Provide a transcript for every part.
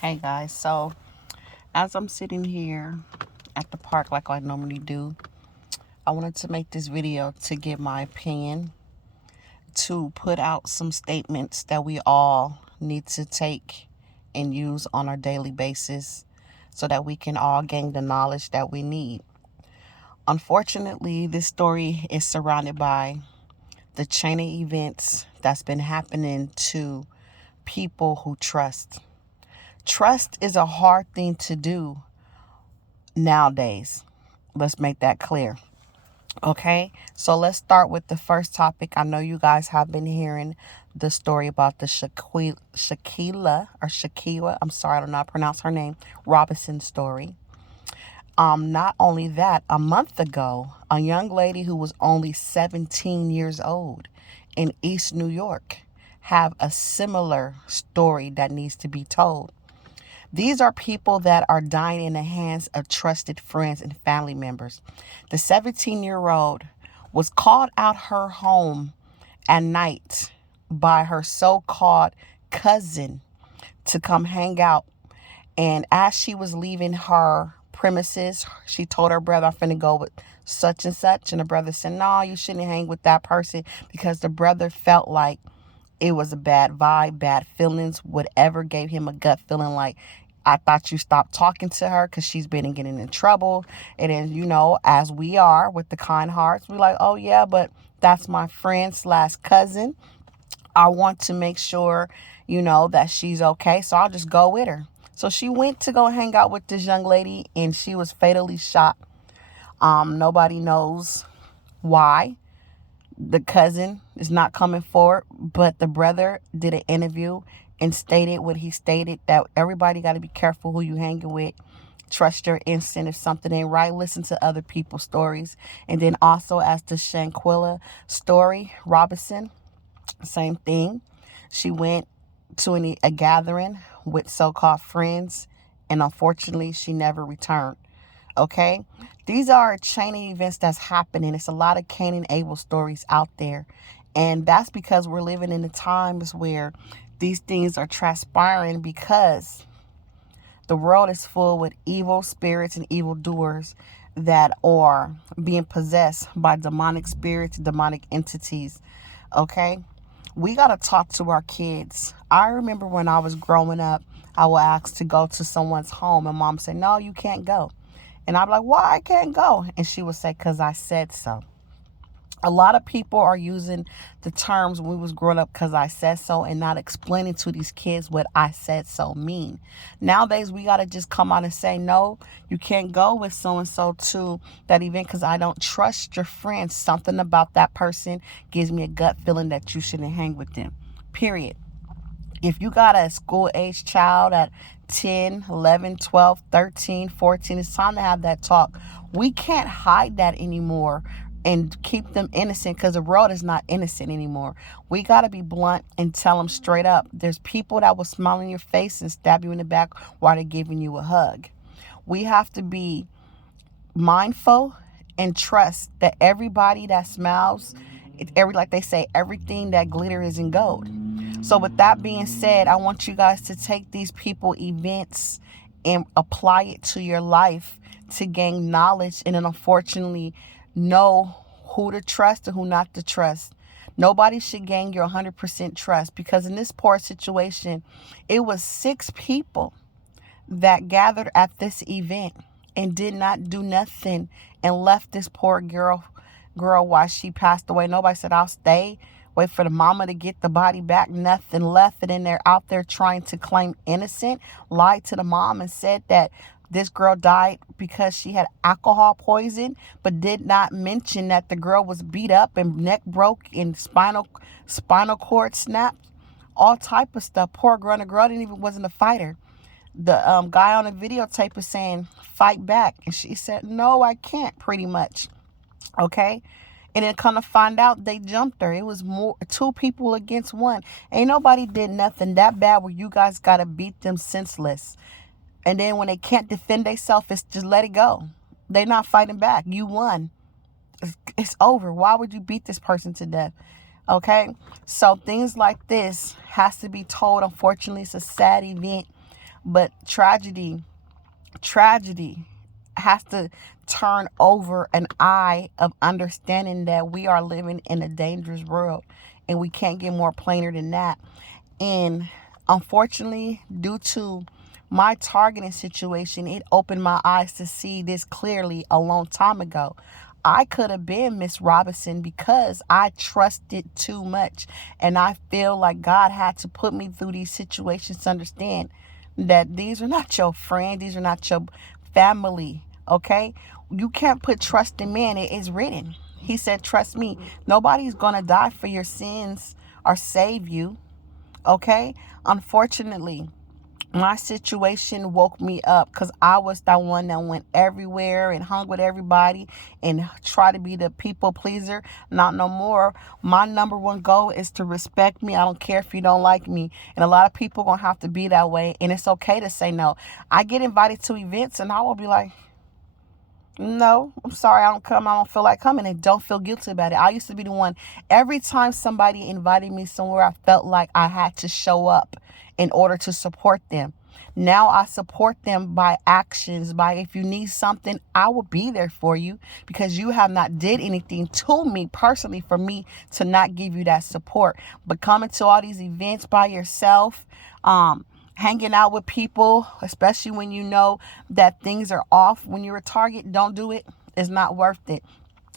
Hey guys, so as I'm sitting here at the park like I normally do, I wanted to make this video to give my opinion, to put out some statements that we all need to take and use on our daily basis so that we can all gain the knowledge that we need. Unfortunately, this story is surrounded by the chain of events that's been happening to people who trust. Trust is a hard thing to do nowadays. Let's make that clear. Okay, so let's start with the first topic. I know you guys have been hearing the story about the Shakila, I'm sorry, I don't know how to pronounce her name, Robinson story. Not only that, a month ago, a young lady who was only 17 years old in East New York have a similar story that needs to be told. These are people that are dying in the hands of trusted friends and family members. The 17-year-old was called out her home at night by her so-called cousin to come hang out. And as she was leaving her premises, she told her brother, I'm finna go with such and such. And the brother said, no, you shouldn't hang with that person, because the brother felt like it was a bad vibe, bad feelings, whatever gave him a gut feeling like, I thought you stopped talking to her because she's been getting in trouble. And then, as we are with the kind hearts, we're like, oh yeah, but that's my friend slash cousin. I want to make sure, that she's okay. So I'll just go with her. So she went to go hang out with this young lady and she was fatally shot. Nobody knows why the cousin is not coming forward, but the brother did an interview and stated what he stated, that everybody got to be careful who you hanging with. Trust your instinct. If something ain't right, listen to other people's stories. And then also, as the Shanquilla story, Robinson, same thing. She went to a gathering with so-called friends, and unfortunately, she never returned. Okay, these are a chain of events that's happening. It's a lot of Cain and Abel stories out there, and that's because we're living in the times where these things are transpiring, because the world is full with evil spirits and evil doers that are being possessed by demonic spirits, demonic entities. Okay, we got to talk to our kids. I remember when I was growing up, I would ask to go to someone's home and mom said, no, you can't go. And I'd be like, why I can't go? And she would say, because I said so. A lot of people are using the terms when we was growing up, because I said so, and not explaining to these kids what I said so mean. Nowadays, we got to just come out and say, no, you can't go with so-and-so to that event because I don't trust your friends. Something about that person gives me a gut feeling that you shouldn't hang with them, period. If you got a school age child at 10, 11, 12, 13, 14, it's time to have that talk. We can't hide that anymore and keep them innocent, because the world is not innocent anymore. We got to be blunt and tell them straight up. There's people that will smile in your face and stab you in the back while they're giving you a hug. We have to be mindful and trust that everybody that smiles, like they say, everything that glitter is in gold. So with that being said, I want you guys to take these people events and apply it to your life to gain knowledge, and then unfortunately know who to trust and who not to trust. Nobody should gain your 100% trust, because in this poor situation, it was 6 people that gathered at this event and did not do nothing and left this poor girl while she passed away. Nobody said, I'll stay, wait for the mama to get the body back. Nothing left. And then they're out there trying to claim innocent, lied to the mom and said that this girl died because she had alcohol poison, but did not mention that the girl was beat up and neck broke and spinal cord snapped, all type of stuff. Poor girl. And the girl wasn't a fighter. The guy on the videotape was saying, fight back. And she said, no, I can't, pretty much. Okay. And then kind of find out they jumped her. It was 2 people against 1. Ain't nobody did nothing that bad where you guys got to beat them senseless. And then when they can't defend themselves, it's just let it go. They're not fighting back. You won. It's over. Why would you beat this person to death? Okay. So things like this has to be told. Unfortunately, it's a sad event. But tragedy has to turn over an eye of understanding that we are living in a dangerous world, and we can't get more plainer than that. And unfortunately, due to my targeting situation, it opened my eyes to see this clearly a long time ago. I could have been Miss Robinson because I trusted too much. And I feel like God had to put me through these situations to understand that these are not your friends, these are not your family, okay? You can't put trust in man. It is written. He said, trust me. Nobody's going to die for your sins or save you, okay? Unfortunately, my situation woke me up because I was that one that went everywhere and hung with everybody and try to be the people pleaser. Not no more. My number one goal is to respect me. I don't care if you don't like me. And a lot of people gonna have to be that way. And it's okay to say no. I get invited to events and I will be like, no, I'm sorry, I don't come. I don't feel like coming, and don't feel guilty about it. I used to be the one, every time somebody invited me somewhere, I felt like I had to show up in order to support them. Now I support them by actions, by if you need something, I will be there for you because you have not did anything to me personally for me to not give you that support. But coming to all these events by yourself, hanging out with people, especially when you know that things are off, when you're a target, don't do it. It's not worth it.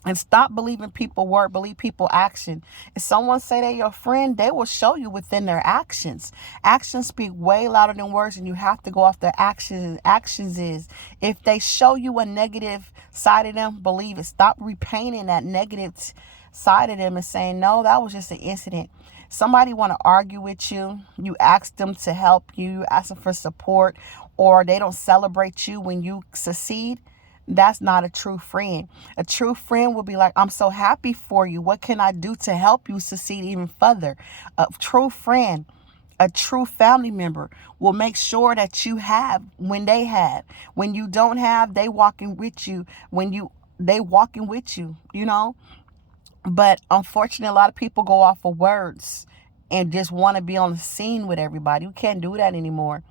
And stop believing people word, believe people action. If someone say they're your friend, they will show you within their actions. Actions speak way louder than words, and you have to go off their actions. And actions is, if they show you a negative side of them, believe it. Stop repainting that negative side of them and saying, no, that was just an incident. Somebody want to argue with you, you ask them to help you, you ask them for support, or they don't celebrate you when you succeed. That's not a true friend. A true friend will be like, I'm so happy for you. What can I do to help you succeed even further? A true friend, a true family member will make sure that you have when they have. When you don't have, they walking with you. They walking with you, you know? But unfortunately, a lot of people go off of words and just want to be on the scene with everybody. You can't do that anymore.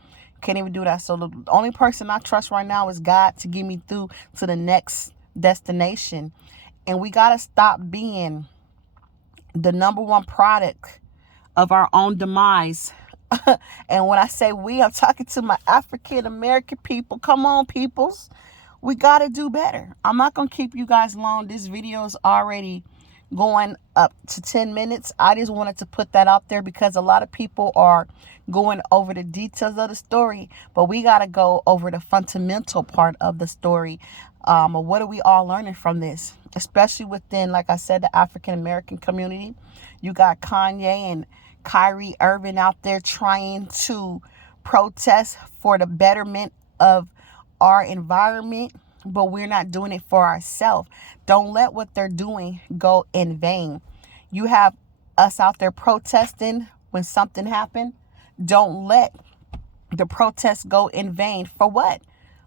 Can't even do that. So the only person I trust right now is God to get me through to the next destination. And we got to stop being the number one product of our own demise. And when I say we, I'm talking to my African American people. Come on, peoples. We got to do better. I'm not going to keep you guys long. This video is already going up to 10 minutes. I just wanted to put that out there because a lot of people are going over the details of the story, but we got to go over the fundamental part of the story. What are we all learning from this? Especially within, like I said, the African American community. You got Kanye and Kyrie Irving out there trying to protest for the betterment of our environment, but we're not doing it for ourselves. Don't let what they're doing go in vain. You have us out there protesting when something happened. Don't let the protests go in vain. For what?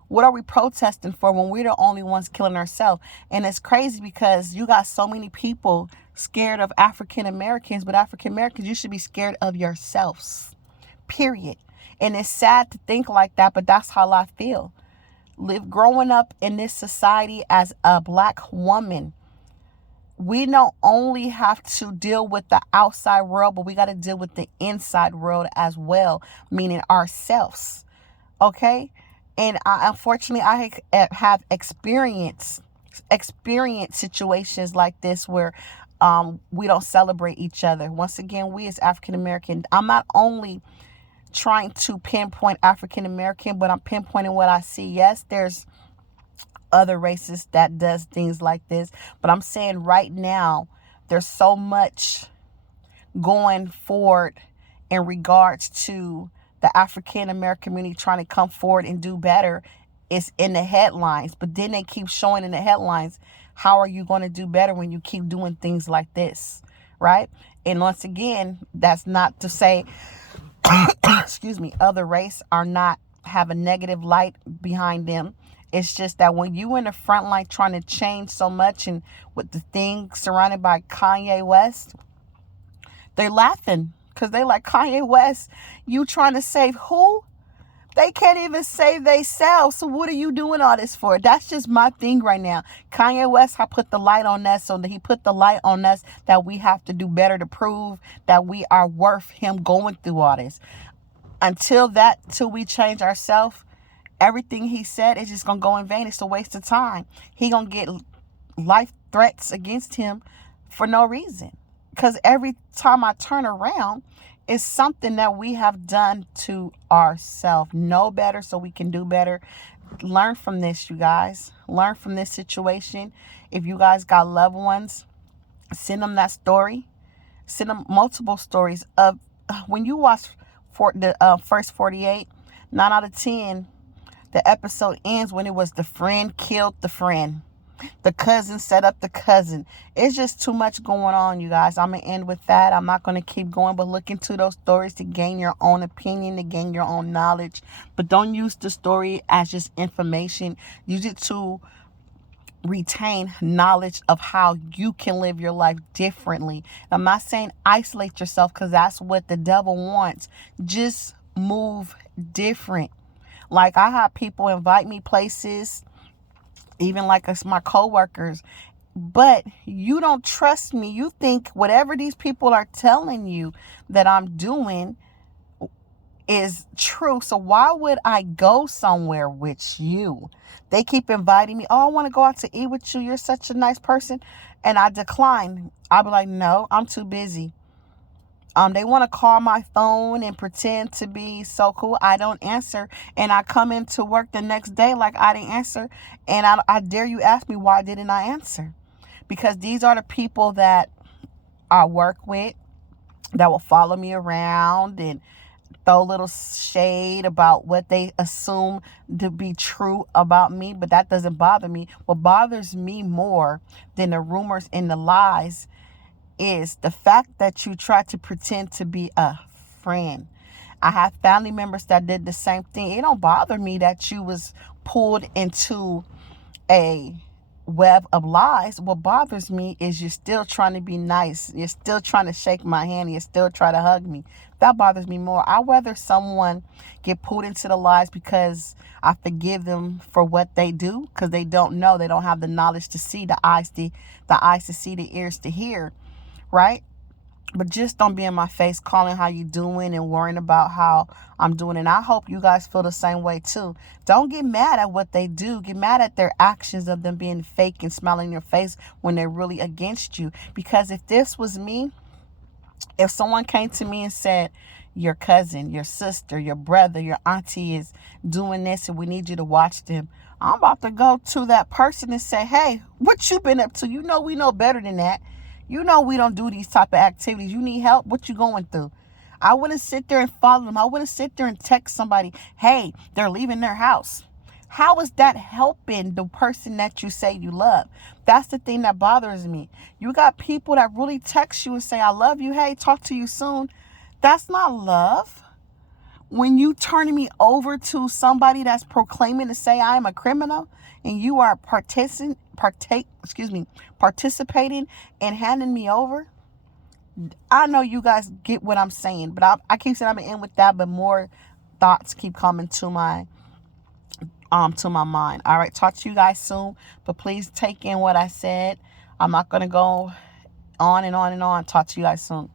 What are we protesting for when we're the only ones killing ourselves? And it's crazy because you got so many people scared of African Americans, but African Americans, you should be scared of yourselves. Period. And it's sad to think like that, but that's how I feel. Growing up in this society as a black woman, we not only have to deal with the outside world, but we got to deal with the inside world as well, meaning ourselves. Okay? And unfortunately, I have experienced situations like this where we don't celebrate each other. Once again, we as African American, I'm not only trying to pinpoint African American, but I'm pinpointing what I see. Yes, there's other races that does things like this, but I'm saying right now there's so much going forward in regards to the African American community trying to come forward and do better. It's in the headlines, but then they keep showing in the headlines, how are you going to do better when you keep doing things like this, right? And once again, that's not to say excuse me, other race are not have a negative light behind them. It's just that when you in the front line trying to change so much, and with the thing surrounded by Kanye West, they're laughing because they like, Kanye West, you trying to save who? They can't even save themselves. So what are you doing all this for? That's just my thing right now. Kanye West, I put the light on us, so that he put the light on us that we have to do better to prove that we are worth him going through all this. Till we change ourselves, everything he said is just gonna go in vain. It's a waste of time. He gonna get life threats against him for no reason. Because every time I turn around, it's something that we have done to ourselves. Know better so we can do better. Learn from this, you guys. Learn from this situation. If you guys got loved ones, send them that story. Send them multiple stories of when you watch for the first 48, 9 out of 10, the episode ends when it was the friend killed the friend. The cousin set up the cousin. It's just too much going on, you guys. I'm going to end with that. I'm not going to keep going, but look into those stories to gain your own opinion, to gain your own knowledge. But don't use the story as just information. Use it to retain knowledge of how you can live your life differently. I'm not saying isolate yourself, because that's what the devil wants. Just move different. Like, I have people invite me places, even like us, my coworkers, but you don't trust me. You think whatever these people are telling you that I'm doing is true. So why would I go somewhere with you? They keep inviting me. Oh, I want to go out to eat with you. You're such a nice person. And I decline. I'll be like, no, I'm too busy. They want to call my phone and pretend to be so cool. I don't answer. And I come into work the next day like I didn't answer. And I dare you ask me, why didn't I answer? Because these are the people that I work with, that will follow me around and throw a little shade about what they assume to be true about me. But that doesn't bother me. What bothers me more than the rumors and the lies is the fact that you try to pretend to be a friend. I have family members that did the same thing. It don't bother me that you was pulled into a web of lies. What bothers me is you're still trying to be nice. You're still trying to shake my hand. You're still trying to hug me. That bothers me more. I'd rather someone get pulled into the lies because I forgive them for what they do, because they don't know. They don't have the knowledge to see, the eyes to see, the ears to hear. Right? But just don't be in my face calling how you doing and worrying about how I'm doing. And I hope you guys feel the same way too. Don't get mad at what they do. Get mad at their actions of them being fake and smiling in your face when they're really against you. Because if this was me, if someone came to me and said, your cousin, your sister, your brother, your auntie is doing this and we need you to watch them, I'm about to go to that person and say, hey, what you been up to? You know we know better than that. You know we don't do these type of activities. You need help? What you going through? I wouldn't sit there and follow them. I wouldn't sit there and text somebody, hey, they're leaving their house. How is that helping the person that you say you love? That's the thing that bothers me. You got people that really text you and say, I love you. Hey, talk to you soon. That's not love. When you turning me over to somebody that's proclaiming to say I am a criminal, and you are participating and handing me over, I know you guys get what I'm saying, but I keep saying I'm gonna end with that, but more thoughts keep coming to my mind. All right, talk to you guys soon, but please take in what I said. I'm not gonna go on and on and on. Talk to you guys soon.